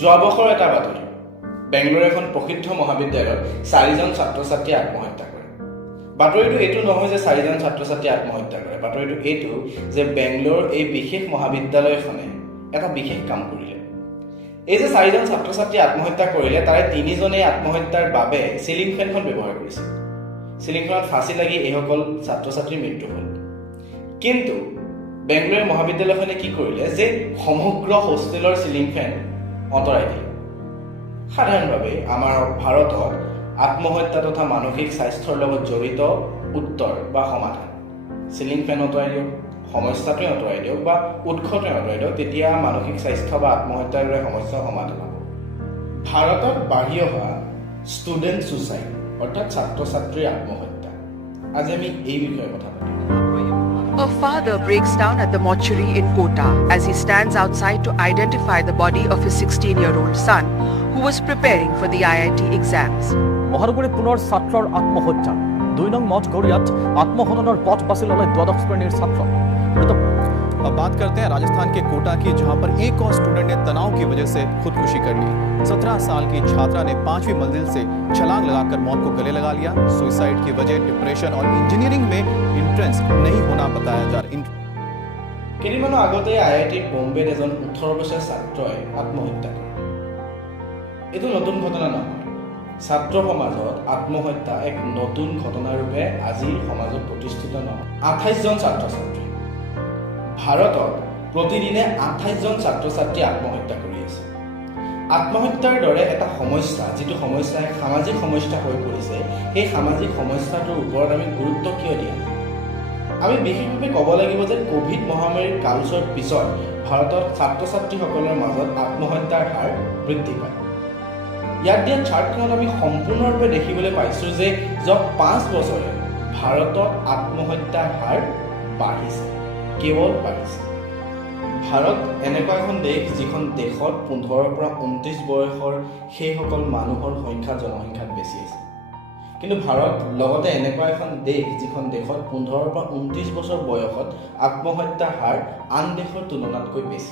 যোৱা বছৰ এটা বাতৰি বেংগলোৰ এখন প্ৰসিদ্ধ মহাবিদ্যালয়ত 4জন ছাত্ৰ ছাত্ৰীয়ে আত্মহত্যা কৰে। বাতৰিটো এইটো নহয় যে 4জন ছাত্ৰ ছাত্ৰীয়ে আত্মহত্যা কৰে, বাতৰিটো এইটো যে বেংগলোৰ এই বিশেষ মহাবিদ্যালয়খনে এটা বিশেষ কাম কৰিলে। এই যে 4জন ছাত্ৰ ছাত্ৰীয়ে আত্মহত্যা কৰিলে তাৰে 3জনে আত্মহত্যাৰ বাবে চিলিং ফেনখন ব্যৱহাৰ কৰিছিল। চিলিং ফেনত ফাঁচি লাগি এইসকল ছাত্ৰ ছাত্ৰীৰ মৃত্যু হ'ল। কিন্তু বেংগলোৰ মহাবিদ্যালয়খনে কি কৰিলে যে সমগ্ৰ হোষ্টেলৰ চিলিং ফেন অঁতৰাই দিলে। সাধাৰণভাৱে আমাৰ ভাৰতত আত্মহত্যা তথা মানসিক স্বাস্থ্যৰ লগত জড়িত উত্তৰ বা সমাধান চিলিং ফেন অঁতৰাই দিয়ক, সমস্যাটোৱে অঁতৰাই দিয়ক বা উৎসটোৱে অঁতৰাই দিয়ক, তেতিয়া মানসিক স্বাস্থ্য বা আত্মহত্যাৰ দৰে সমস্যাৰ সমাধান হ'ব। ভাৰতত বাঢ়ি অহা ষ্টুডেণ্ট ছুচাইড অৰ্থাৎ ছাত্ৰ ছাত্ৰীৰ আত্মহত্যা, আজি আমি এই বিষয়ে কথা পাতিম। A father breaks down at the mortuary in Kota as he stands outside to identify the body of his 16-year-old son who was preparing for the IIT exams. মহানগৰীত পুনৰ ছাত্ৰৰ আত্মহত্যা। 2 নং মঠঘৰীয়াত আত্মহননৰ পথ বাছি ল'লে দ্বাদশ শ্ৰেণীৰ ছাত্ৰ। अब बात करते हैं राजस्थान के कोटा की, जहां पर एक और स्टूडेंट ने तनाव की वजह से खुदकुशी कर ली। 17 साल की छात्रा ने 5वीं मंजिल से छलांग लगाकर मौत को गले लगा लिया। सुसाइड की वजह डिप्रेशन और इंजीनियरिंग में एंट्रेंस नहीं होना बताया जा रहा। কেইদিনমানৰ আগতে IIT বম্বেত এজন 18 বছৰীয়া ছাত্ৰই আত্মহত্যা কৰে। এইটো নতুন ঘটনা নহয়। ছাত্ৰ সমাজত আত্মহত্যা এক নতুন ঘটনাৰূপে আজিৰ সমাজত প্ৰতিষ্ঠিত নহয়। 28জন ছাত্ৰ ছাত্ৰী ভাৰতত প্ৰতিদিনে 28জন ছাত্ৰ ছাত্ৰী আত্মহত্যা কৰি আছে। আত্মহত্যাৰ দৰে এটা সমস্যা, যিটো সমস্যাই সামাজিক সমস্যা হৈ পৰিছে, সেই সামাজিক সমস্যাটোৰ ওপৰত আমি গুৰুত্ব কিয় দিয়া নাই? আমি বিশেষভাৱে ক'ব লাগিব যে কোভিড মহামাৰীৰ কালছোৱাৰ পিছত ভাৰতত ছাত্ৰ ছাত্ৰীসকলৰ মাজত আত্মহত্যাৰ হাৰ বৃদ্ধি পায়। ইয়াত দিয়া চাৰ্টখনত আমি সম্পূৰ্ণৰূপে দেখিবলৈ পাইছোঁ যে যোৱা 5 বছৰে ভাৰতত আত্মহত্যাৰ হাৰ বাঢ়িছে, কেৱল বাঢ়িছে। ভাৰত এনেকুৱা এখন দেশ যিখন দেশত 15 পৰা 29 বয়সৰ সেইসকল মানুহৰ সংখ্যা জনসংখ্যাত বেছি আছে। কিন্তু ভাৰত লগতে এনেকুৱা এখন দেশ যিখন দেশত 15 পৰা 29 বছৰ বয়সত আত্মহত্যাৰ হাৰ আন দেশৰ তুলনাতকৈ বেছি।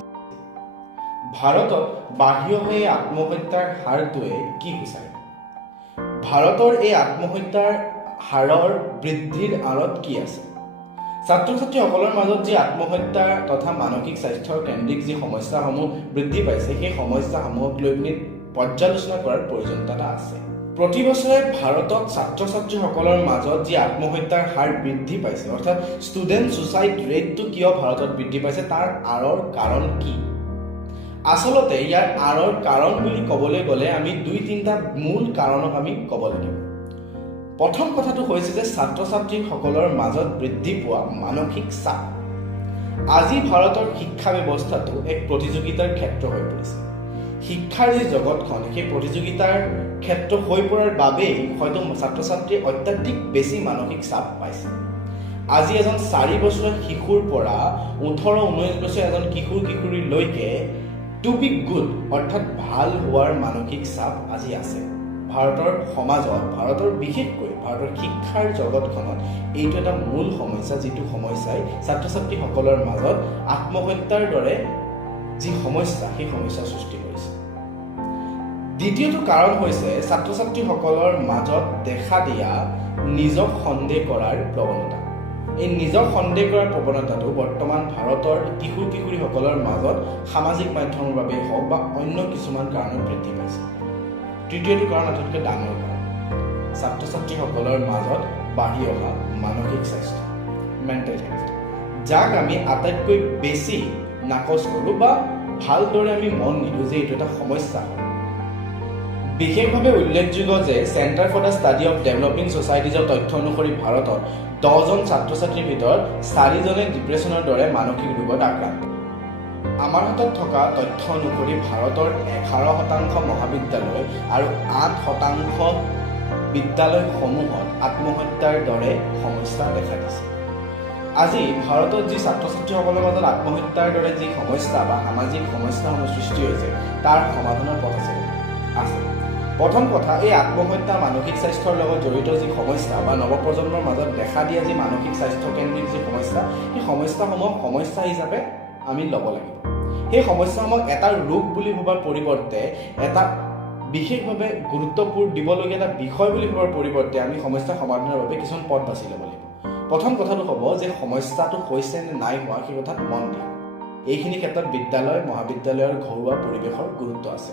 ভাৰতত বাঢ়ি অহা এই আত্মহত্যাৰ হাৰটোৱে কি সূচায়? ভাৰতৰ এই আত্মহত্যাৰ হাৰৰ বৃদ্ধিৰ আঁৰত কি আছে? ছাত্ৰ ছাত্ৰীসকলৰ মাজত যি আত্মহত্যা তথা মানসিক স্বাস্থ্যৰ কেন্দ্ৰিক যি সমস্যাসমূহ বৃদ্ধি পাইছে, সেই সমস্যাসমূহক লৈ পিনি পৰ্যালোচনা কৰাৰ প্ৰয়োজনীয়তা আছে। প্ৰতি বছৰে ভাৰতত ছাত্ৰ ছাত্ৰীসকলৰ মাজত যি আত্মহত্যাৰ হাৰ বৃদ্ধি পাইছে, অৰ্থাৎ ষ্টুডেণ্ট ছুচাইড ৰেটটো কিয় ভাৰতত বৃদ্ধি পাইছে, তাৰ আঁৰৰ কাৰণ কি? আচলতে ইয়াৰ আঁৰৰ কাৰণ বুলি ক'বলৈ গ'লে আমি 2-3টা মূল কাৰণক আমি ক'ব লাগিব। প্ৰথম কথাটো হৈছে যে ছাত্ৰ ছাত্ৰীসকলৰ মাজত বৃদ্ধি পোৱা মানসিক চাপ। আজি ভাৰতৰ শিক্ষা ব্যৱস্থাটো এক প্ৰতিযোগিতাৰ ক্ষেত্ৰ হৈ পৰিছে। শিক্ষাৰ যি জগতখন, সেই প্ৰতিযোগিতাৰ ক্ষেত্ৰ হৈ পৰাৰ বাবেই হয়তো ছাত্ৰ ছাত্ৰীয়ে অত্যাধিক বেছি মানসিক চাপ পাইছে। আজি এজন 4 বছৰীয়া শিশুৰ পৰা 18-19 বছৰীয়া এজন কিশোৰ কিশোৰীলৈকে টু বি গুড অৰ্থাৎ ভাল হোৱাৰ মানসিক চাপ আজি আছে। ভাৰতৰ সমাজত, ভাৰতৰ বিশেষকৈ ভাৰতৰ শিক্ষাৰ জগতখনত এইটো এটা মূল সমস্যা, যিটো সমস্যাই ছাত্ৰ ছাত্ৰীসকলৰ মাজত আত্মহত্যাৰ দৰে যি সমস্যা, সেই সমস্যাৰ সৃষ্টি কৰিছে। দ্বিতীয়টো কাৰণ হৈছে ছাত্ৰ ছাত্ৰীসকলৰ মাজত দেখা দিয়া নিজক সন্দেহ কৰাৰ প্ৰৱণতা। এই নিজক সন্দেহ কৰাৰ প্ৰৱণতাটো বৰ্তমান ভাৰতৰ কিশোৰ কিশোৰীসকলৰ মাজত সামাজিক মাধ্যমৰ বাবেই হওক বা অন্য কিছুমান কাৰণত বৃদ্ধি পাইছে। তৃতীয়টো কাৰণ আটাইতকৈ ডাঙৰ কাৰণ, ছাত্ৰ ছাত্ৰীসকলৰ মাজত বাঢ়ি অহা মানসিক স্বাস্থ্য, মেণ্টেল হেলথ, যাক আমি আটাইতকৈ বেছি নাকচ কৰোঁ বা ভালদৰে আমি মন নিদিওঁ যে এইটো এটা সমস্যা হয়। বিশেষভাৱে উল্লেখযোগ্য যে centre for the study of developing ছ'চাইটিজৰ তথ্য অনুসৰি ভাৰতত 10জন ছাত্ৰ ছাত্ৰীৰ ভিতৰত 4জনে ডিপ্ৰেশ্যনৰ দৰে মানসিক ৰোগত আক্ৰান্ত। আমাৰ হাতত থকা তথ্য অনুসৰি ভাৰতৰ 11% মহাবিদ্যালয় আৰু 8% বিদ্যালয়সমূহত আত্মহত্যাৰ দৰে সমস্যা দেখা দিছে। আজি ভাৰতত যি ছাত্ৰ ছাত্ৰীসকলৰ মাজত আত্মহত্যাৰ দৰে যি সমস্যা বা সামাজিক সমস্যাসমূহ সৃষ্টি হৈছে, তাৰ সমাধানৰ পথ আছে। প্ৰথম কথা, এই আত্মহত্যা মানসিক স্বাস্থ্যৰ লগত জড়িত যি সমস্যা বা নৱপ্ৰজন্মৰ মাজত দেখা দিয়া যি মানসিক স্বাস্থ্য কেন্দ্ৰিক যি সমস্যা, সেই সমস্যাসমূহ সমস্যা হিচাপে আমি ল'ব লাগিব। সেই সমস্যাসমূহক এটা ৰোগ বুলি ভবাৰ পৰিৱৰ্তে এটা বিশেষভাৱে গুৰুত্বপূৰ্ণ দিবলগীয়া এটা বিষয় বুলি ভবাৰ পৰিৱৰ্তে আমি সমস্যা সমাধানৰ বাবে কিছুমান পথ বাছি ল'ব লাগিব। প্ৰথম কথাটো হ'ব যে সমস্যাটো হৈছে নে নাই হোৱা সেই কথাত মন দিয়া। এইখিনি ক্ষেত্ৰত বিদ্যালয় মহাবিদ্যালয়ৰ ঘৰুৱা পৰিৱেশৰ গুৰুত্ব আছে।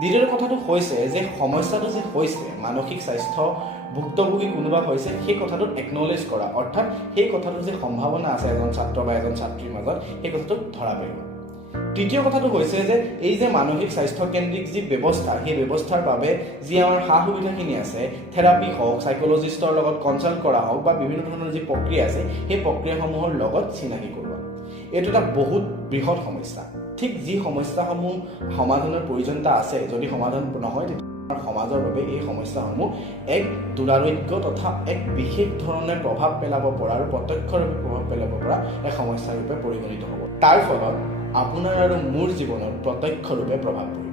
দ্বিতীয় কথাটো হৈছে যে সমস্যাটো যে হৈছে মানসিক স্বাস্থ্য ভুক্তভোগী কোনোবা হৈছে সেই কথাটোত একনলেজ কৰা, অৰ্থাৎ সেই কথাটোৰ যে সম্ভাৱনা আছে এজন ছাত্ৰ বা এজন ছাত্ৰীৰ মাজত সেই কথাটোক ধৰা পেলোৱা। তৃতীয় কথাটো হৈছে যে এই যে মানসিক স্বাস্থ্যকেন্দ্ৰিক যি ব্যৱস্থা সেই ব্যৱস্থাৰ বাবে যি আমাৰ সা সুবিধাখিনি আছে, থেৰাপি হওক, চাইক'লজিষ্টৰ লগত কনচাল্ট কৰা হওক বা বিভিন্ন ধৰণৰ যি প্ৰক্ৰিয়া আছে সেই প্ৰক্ৰিয়াসমূহৰ লগত চিনাকি কৰোৱা। এইটো এটা বহুত বৃহৎ সমস্যা। ঠিক যি সমস্যাসমূহ সমাধানৰ প্ৰয়োজনীয়তা আছে, যদি সমাধান নহয় তেতিয়া আমাৰ সমাজৰ বাবে এই সমস্যাসমূহ এক দুৰাৰোগ্য তথা এক বিশেষ ধৰণে প্ৰভাৱ পেলাব পৰা আৰু প্ৰত্যক্ষৰূপে প্ৰভাৱ পেলাব পৰা এক সমস্যাৰূপে পৰিগণিত হ'ব। তাৰ ফলত আপোনাৰ আৰু মোৰ জীৱনত প্ৰত্যক্ষৰূপে প্ৰভাৱ পৰিব।